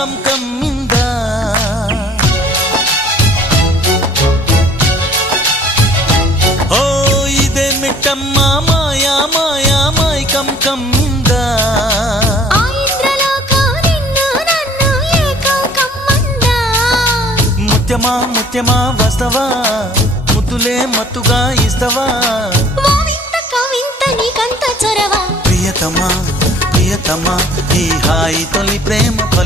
come ಕಮ್ಮಿಂದ ಓ ಇದೆ ಮಿಟ್ಟಮ್ಮ ಮಾಯಾ ಮಾಯಾ Mai come ಕಮ್ಮಿಂದ ముత్యమా ముత్యమా వస్తవా ముద్దులే మత్తుగా ఇస్తవా ప్రియతమా ప్రియతమా ఈ హాయి తొలి ప్రేమ